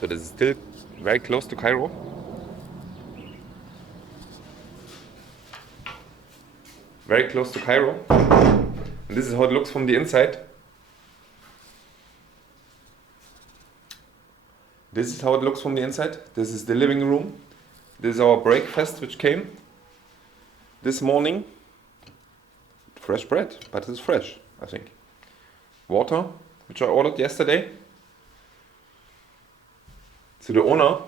So this is still very close to Cairo. Very close to Cairo. And this is how it looks from the inside. This is how it looks from the inside. This is the living room. This is our breakfast which came this morning. Fresh bread, but it's fresh, I think. Water, which I ordered yesterday. So the owner,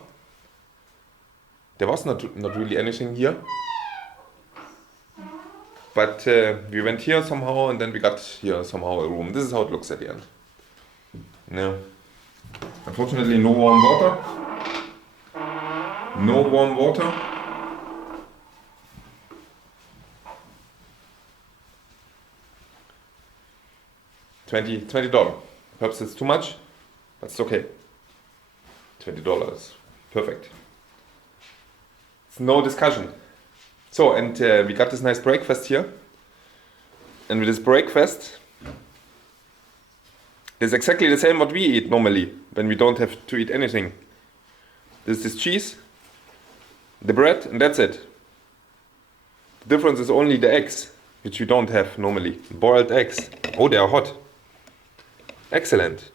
there was not really anything here. But we went here somehow and then we got here somehow a room. This is how it looks at the end. No. Unfortunately no warm water. No warm water. $20. Perhaps it's too much, but it's okay. $20. Perfect. It's no discussion. So, and we got this nice breakfast here. And with this breakfast, it's exactly the same what we eat normally when we don't have to eat anything. There's this cheese, the bread, and that's it. The difference is only the eggs, which we don't have normally. Boiled eggs. Oh, they are hot. Excellent.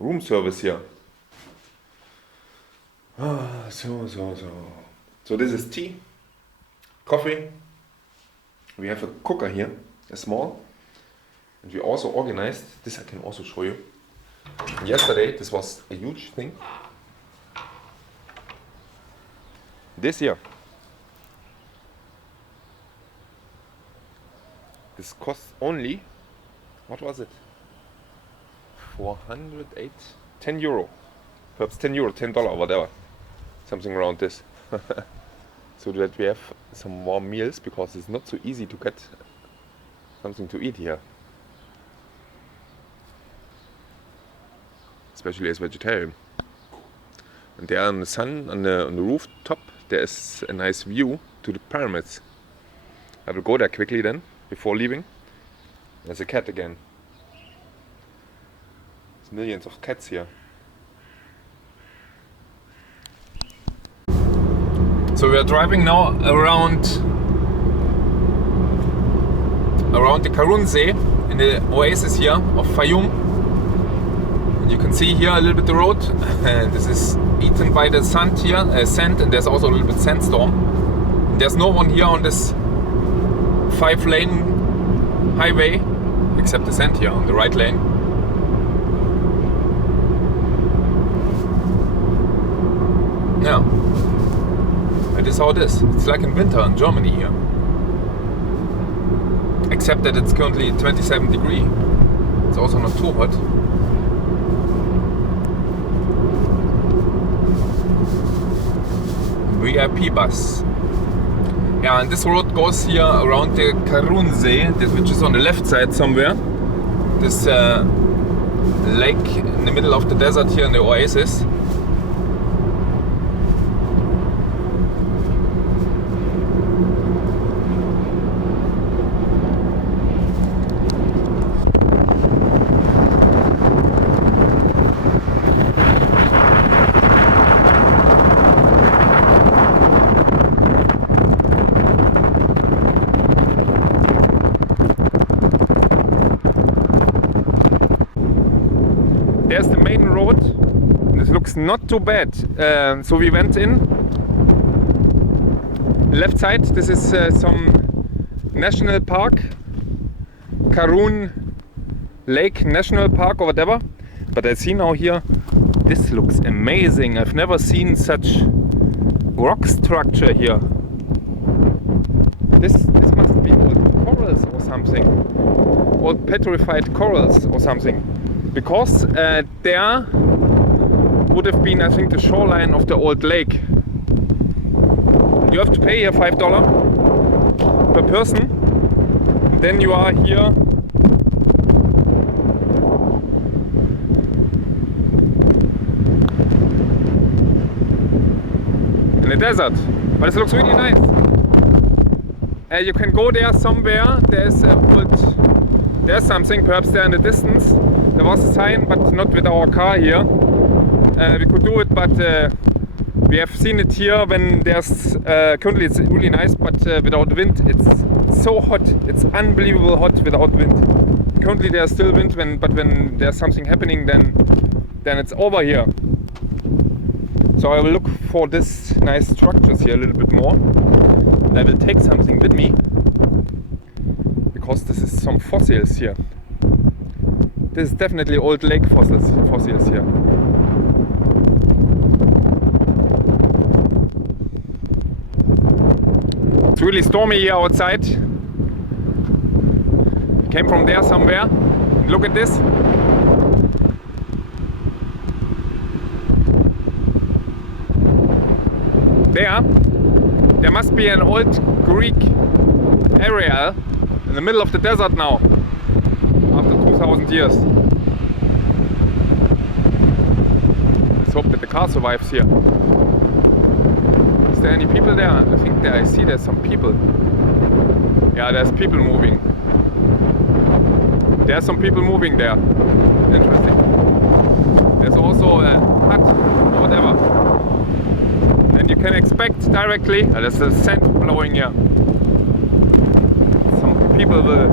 Room service here. So this is tea, coffee. We have a cooker here, a small. And we also organized, this I can also show you. Yesterday, this was a huge thing. This here. This costs only, what was it? 408, 10 euro. Perhaps 10 euro, $10, whatever. Something around this. So that we have some warm meals, because it's not so easy to get something to eat here. Especially as vegetarian. And there on the sun, on the rooftop, there is a nice view to the pyramids. I will go there quickly then, before leaving. There's a cat again. There's millions of cats here. So we are driving now around the Qarun See in the oasis here of Faiyum. And you can see here a little bit the road. This is eaten by the sand here, sand, and there's also a little bit sandstorm. And there's no one here on this 5-lane highway, except the sand here on the right lane. Yeah. It is how it is. It's like in winter in Germany here. Except that it's currently 27 degrees. It's also not too hot. VIP bus. Yeah, and this road goes here around the Qarun See, which is on the left side somewhere. This lake in the middle of the desert here in the oasis. There's the main road. This looks not too bad. So we went in. Left side, this is some national park. Qarun Lake National Park or whatever. But I see now here, this looks amazing. I've never seen such rock structure here. This must be old corals or something. Old petrified corals or something. Because there would have been, I think, the shoreline of the old lake. You have to pay here $5 per person. Then you are here in the desert. But it looks really nice. You can go there somewhere. There's an old there's something, perhaps there in the distance. There was a sign, but not with our car here. We could do it, but we have seen it here when there's, currently it's really nice, but without wind it's so hot. It's unbelievable hot without wind. Currently there's still wind, but when there's something happening, then it's over here. So I will look for this nice structures here a little bit more. And I will take something with me, because this is some fossils here. This is definitely old lake fossils here. It's really stormy here outside. Came from there somewhere. Look at this. There must be an old Greek area in the middle of the desert now, after 2000 years. Let's hope that the car survives here. Is there any people there? I think I see there's some people. Yeah, there's people moving. There's some people moving there. Interesting. There's also a hut or whatever. And you can expect directly, there's a sand blowing here. Some people will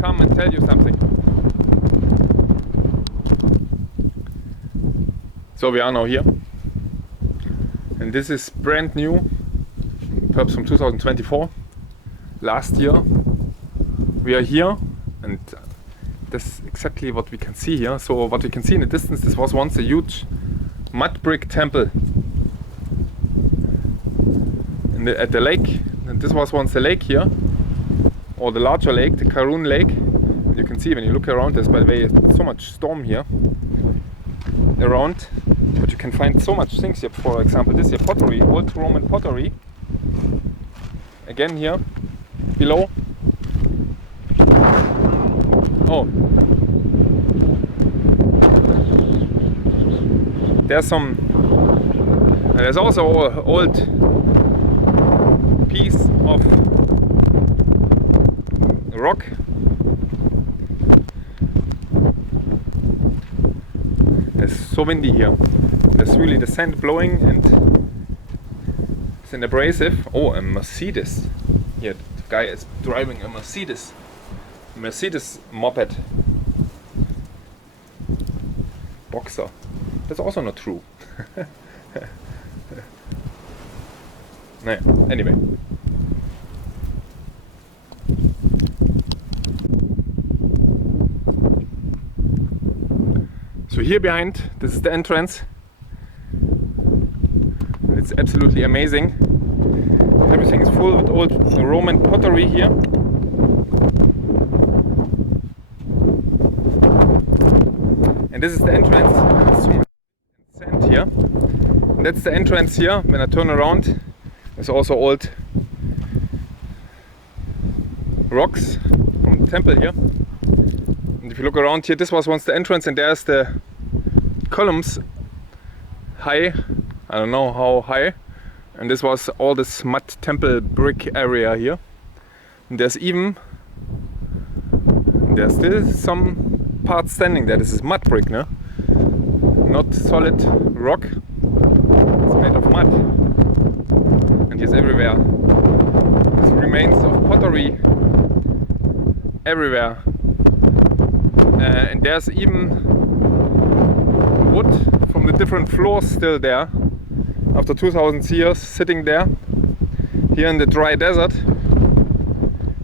come and tell you something. So we are now here. And this is brand new, perhaps from 2024. Last year we are here, and that's exactly what we can see here. So what we can see in the distance, this was once a huge mud brick temple at the lake. And this was once the lake here, or the larger lake, the Qarun lake. You can see when you look around, there's, by the way, so much storm here around, but you can find so much things here. For example, this here pottery, old Roman pottery, again here below. Oh, there's also an old piece of rock. It's so windy here. There's really the sand blowing, and it's an abrasive. Oh, a Mercedes. Here, the guy is driving a Mercedes moped. Boxer. That's also not true. Naja, anyway. So here behind, this is the entrance. It's absolutely amazing. Everything is full with old Roman pottery here. And this is the entrance. There's so much sand here. And that's the entrance here. When I turn around, there's also old rocks from the temple here. And if you look around here, this was once the entrance, and there's the columns high. I don't know how high. And this was all this mud temple brick area here. And there's still some parts standing there. This is mud brick, no? Not solid rock. It's made of mud. And here's everywhere. There's remains of pottery everywhere. And there's even wood from the different floors still there. After 2000 years sitting there, here in the dry desert.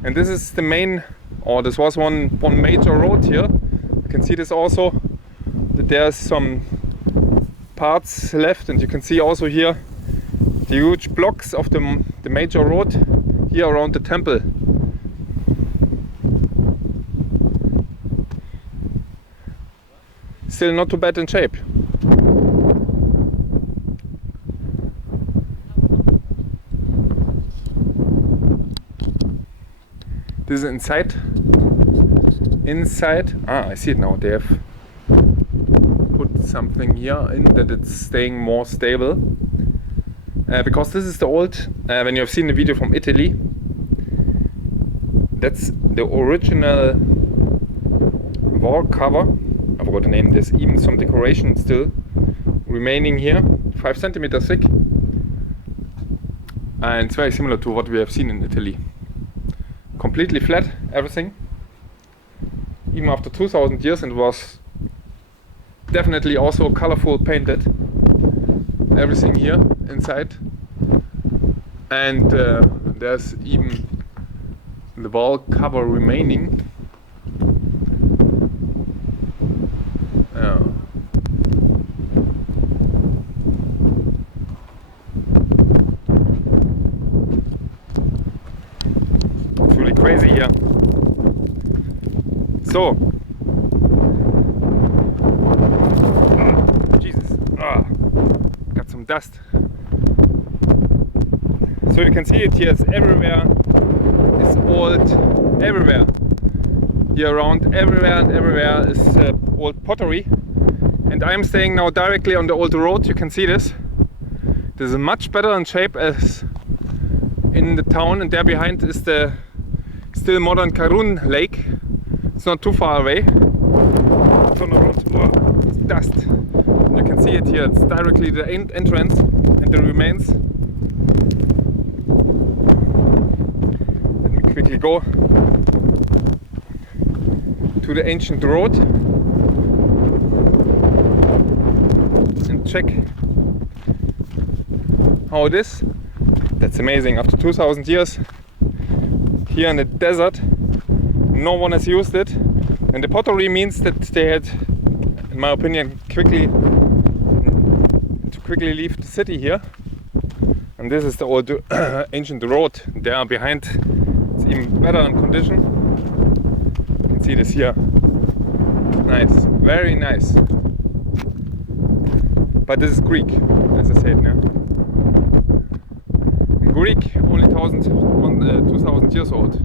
And this is the main, or this was one major road here. You can see this also, that there's some parts left, and you can see also here the huge blocks of the major road here around the temple. Still not too bad in shape. This is inside. I see it now. They have put something here in that it's staying more stable. Because this is the old, when you have seen the video from Italy, That's the original wall cover. I forgot the name. There's even some decoration still remaining here, 5 centimeters thick, and it's very similar to what we have seen in Italy. Completely flat, everything, even after 2000 years, and was definitely also colorful painted, everything here inside. And there's even the wall cover remaining. It's really crazy here. So, Jesus, got some dust. So you can see it here, it's everywhere. It's old, everywhere. Here around, everywhere and everywhere is old pottery. And I'm staying now directly on the old road. You can see this. This is much better in shape as in the town, and there behind is the still modern Qarun lake. It's not too far away. It's on the road. Oh, it's dust. You can see it here. It's directly the entrance and the remains. Let me quickly go to the ancient road and check how it is. That's amazing. After 2000 years here in the desert, no one has used it, and the pottery means that they had, in my opinion, quickly leave the city here. And this is the old ancient road there behind. It's even better in condition. You can see this here. Nice, very nice. But this is Greek, as I said now. In Greek, only 2000 years old.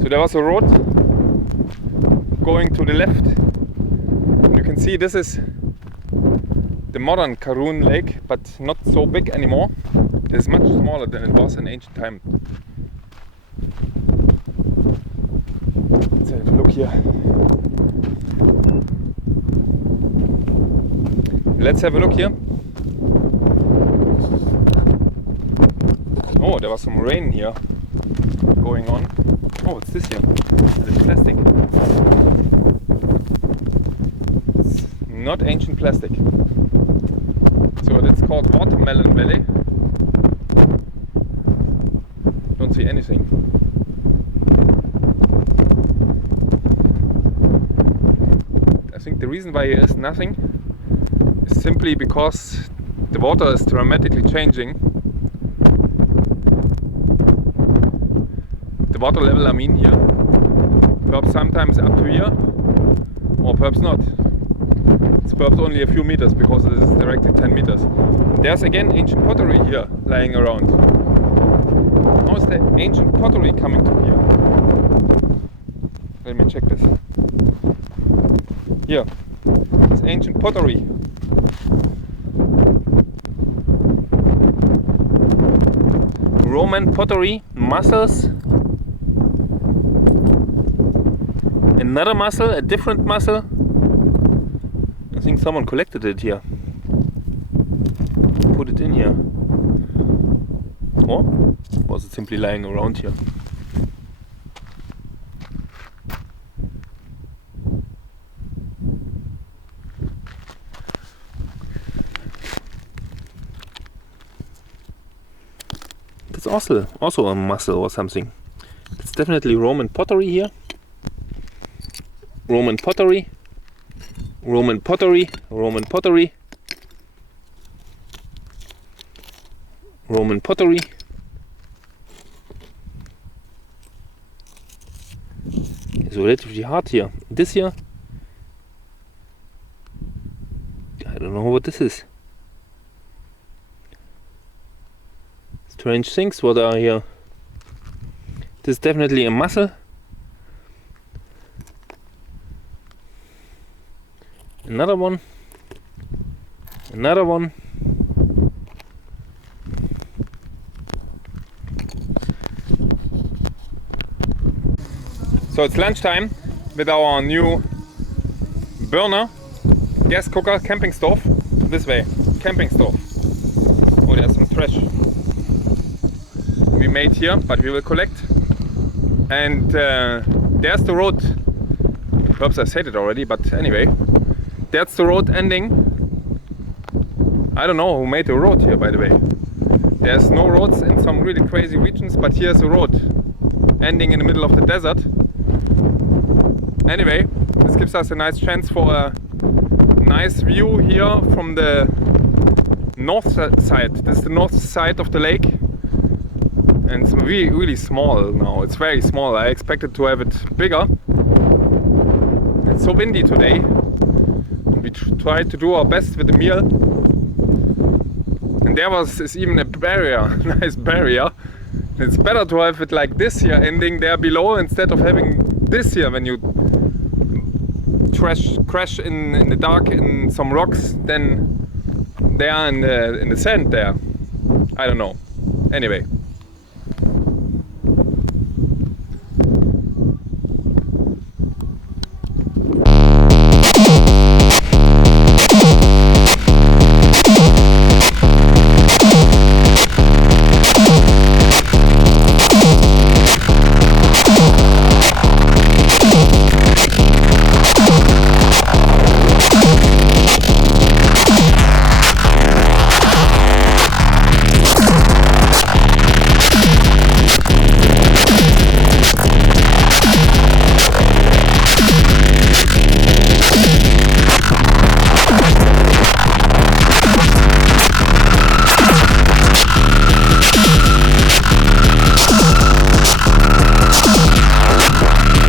So there was a road going to the left. You can see this is the modern Qarun lake, but not so big anymore. It is much smaller than it was in ancient time. Let's have a look here. Let's have a look here. Oh, there was some rain here going on. Oh, what's this here? It's plastic. It's not ancient plastic. So that's called Watermelon Valley. Don't see anything. I think the reason why there is nothing is simply because the water is dramatically changing. The water level, I mean, here, perhaps sometimes up to here, or perhaps not. It's perhaps only a few meters because it is directly 10 meters. There's again ancient pottery here lying around. How is the ancient pottery coming to here? Let me check this. Here, it's ancient pottery. Roman pottery, mussels. Another mussel, a different mussel. I think someone collected it here. Put it in here. Or was it simply lying around here? That's also a mussel or something. It's definitely Roman pottery here. Roman pottery. Roman pottery. Roman pottery. Roman pottery. It's relatively hard here. This here, I don't know what this is. Strange things what are here. This is definitely a mussel. Another one. Another one. So it's lunchtime with our new burner, gas cooker, camping stove. This way, camping stove. Oh, there's some trash we made here, but we will collect. And there's the road. Perhaps I said it already, but anyway, that's the road ending. I don't know who made the road here, by the way. There's no roads in some really crazy regions, but here's a road ending in the middle of the desert. Anyway, this gives us a nice chance for a nice view here from the north side. This is the north side of the lake, and it's really, really small now. It's very small. I expected to have it bigger. It's so windy today. We try to do our best with the meal. And there is even a barrier, nice barrier. It's better to have it like this here, ending there below, instead of having this here when you crash in the dark in some rocks, then there in the sand there. I don't know. Anyway.